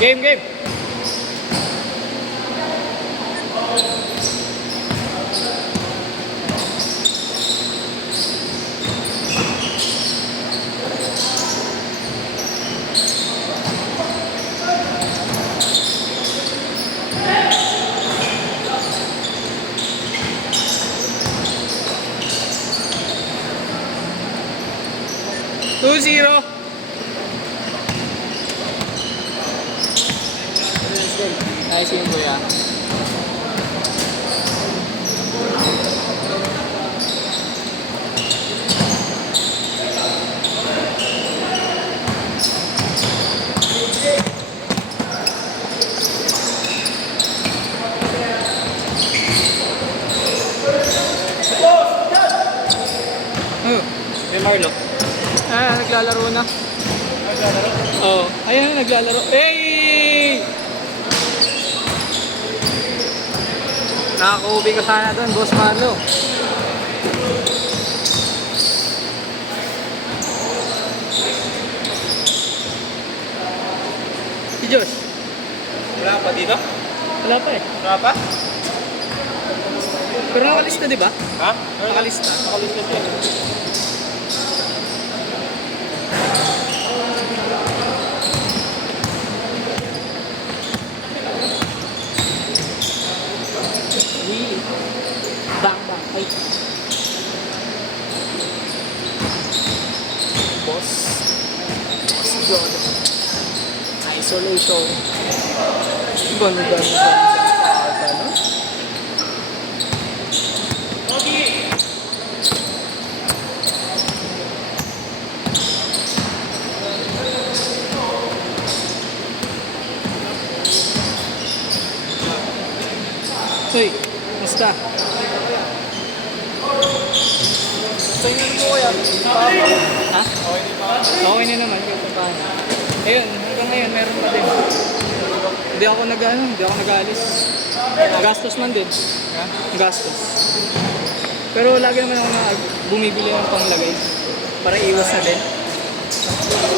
Game, game. Two zero. Nice game, kuya. May Marlo. Naglalaro na. Naglalaro? Oo. Ayan, naglalaro. Hey! Nakaka-ubi ka sana doon, Boss Marlo. Si Josh. Wala pa dito? Wala pa eh. Wala pa? Pero nakalista, di ba? Ha? Nakalista. Nakalista siya. Really? Bang, bang. Ay. Boss. Boss God. Isolation. Ganda. No? Hoy, musta? Sa'yo na mo kaya? Ha? Okay, di ba? Okay na naman kahit paano. Ayun, hanggang ngayon meron pa din. Hindi ako nag-alis. Gastos man din. Ha? Gastos. Pero lagi naman ako bumibili ng panglagay. Para iwas na din.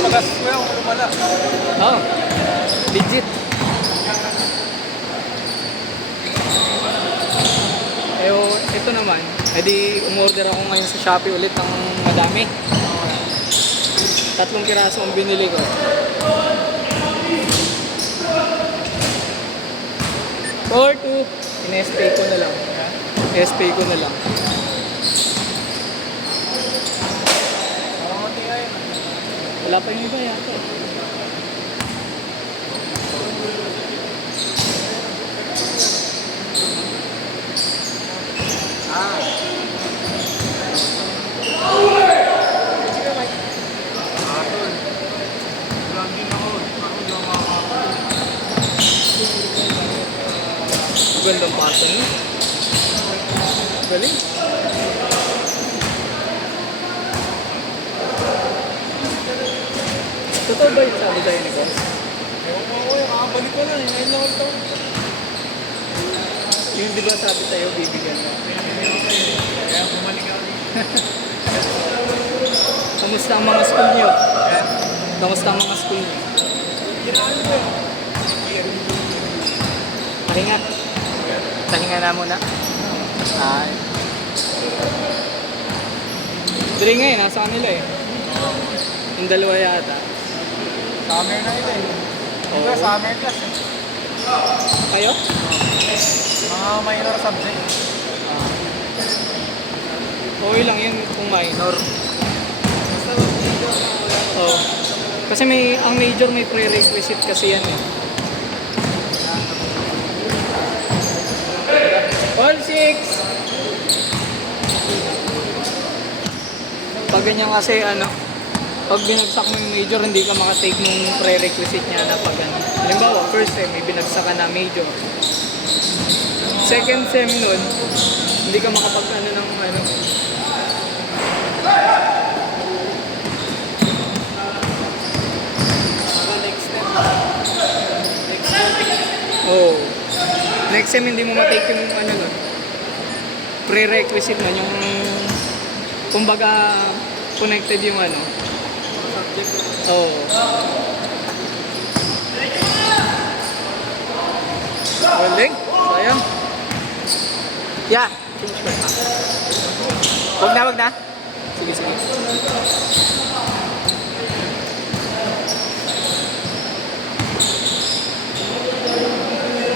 Magas ko yan kung lumala. Oo. Legit. Eh, ito naman. Edi umorder ako ngayon sa Shopee ulit ng madami. 3 piraso ang binili ko. 4-2. In-SPay ko na lang. SPay ko na lang. Parang mati ngayon. Wala pa yung iba yata. Gandang pasa niya. Galing. Totoo ba yung sabi sa'yo ni Boss? Ewan mo ako eh, kakabalik ko lang eh. Ngayon lang ito. Yung di ba sabi sa'yo, bibigyan mo? Kaya bumalik ako. Kamusta ang mga school niyo? Kamusta ang mga school niyo? Ginaan ko eh. Pahinga. Pahinga na muna. Ay. Dali nga eh, nasa kanila eh. Yung dalawa yata. Summer na ito eh. Oo. Diba summer class eh. Kayo? Mga minor subject. Okay lang yun kung minor. Basta mag-video ka wala. Oo. Kasi ang major may prerequisite kasi yan eh. All 6! Pag ganyan kasi pag binagsak mo yung major, hindi ka makatake nung prerequisite niya na pag halimbawa, first sem, may binagsak ka na major. Second sem nun, hindi ka makapag ng Next step. Next step. oh. Next sem, hindi mo matake yung nun. Prerequisite nun, yung kumbaga connected yung Subject. oh. Yeah, change ko na. Wag na. Sige, sige.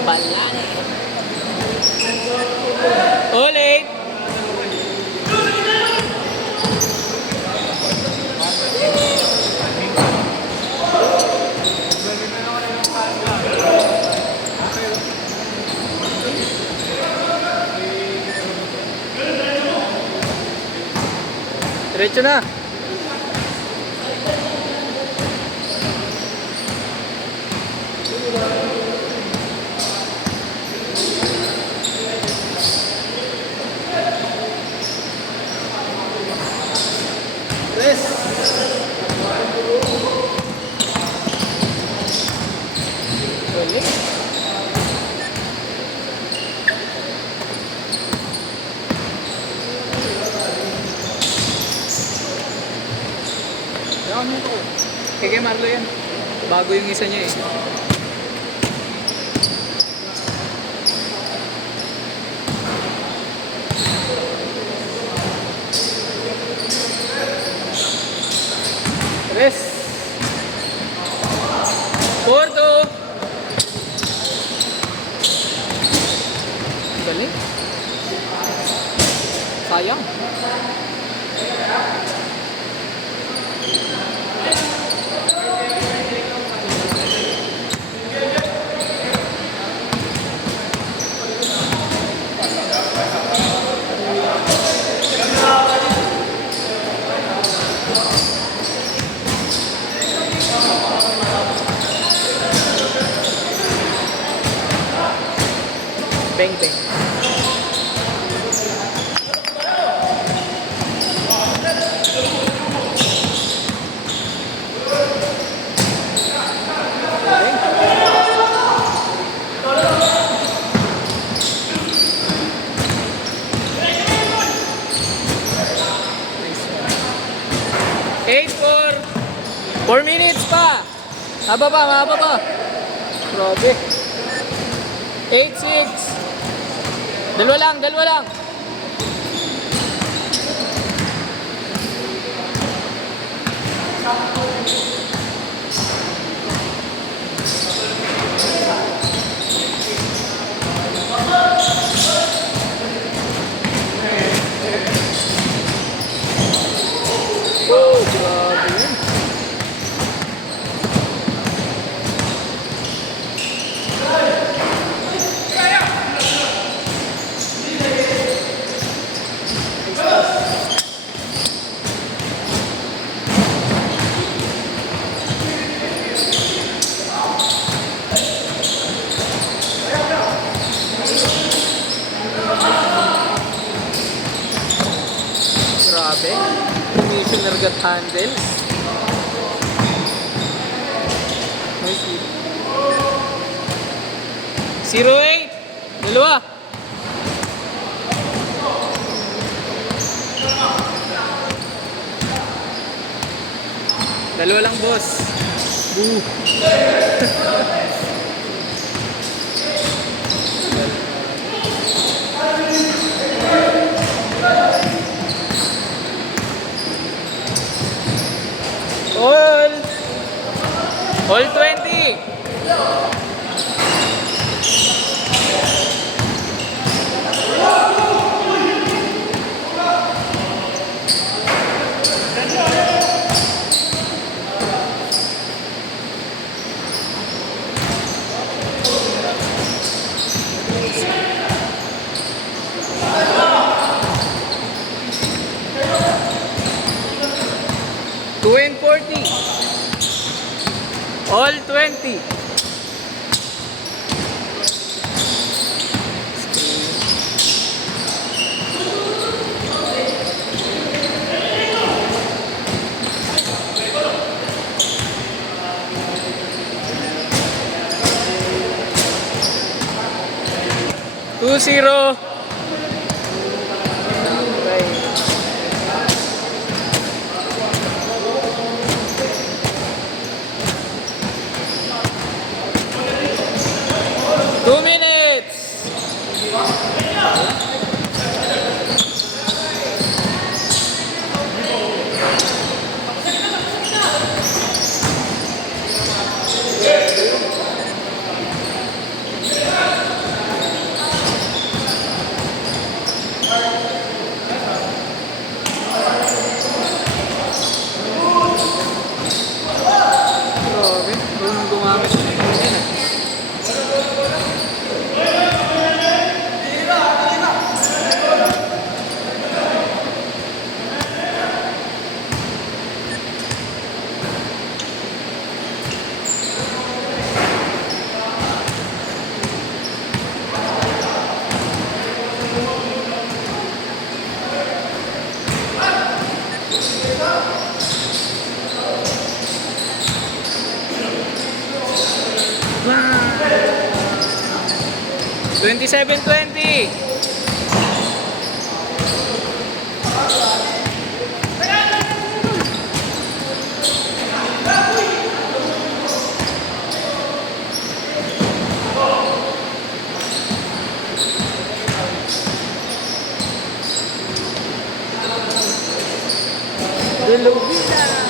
Balane. Ulit. Diretso na. Rest. Ulit. Kay Marlo yan. Bago yung isa niya eh. Rest. Porto. Galing. Sayang. Bang bang. Eight for 4 minutes pa. Haba pa. Grabe. 8-6. Dalawa lang. Grabe yun. Grabe. Commissioner got handles. Nice. 0-8. Dalawa. Dalawa lang, boss. Boo. All 20. Two and 40. All 20. Two zero. Two minutes. 27-20. Dulubina.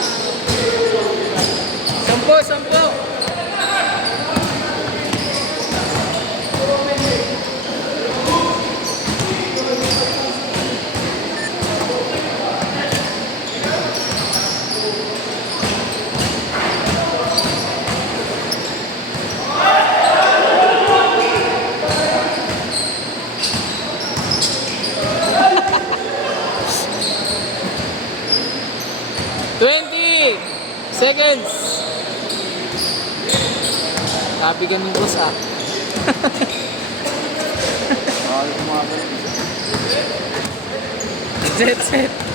10. Seconds. Sabi ka ng boss ah. Bawal kumabal. Set.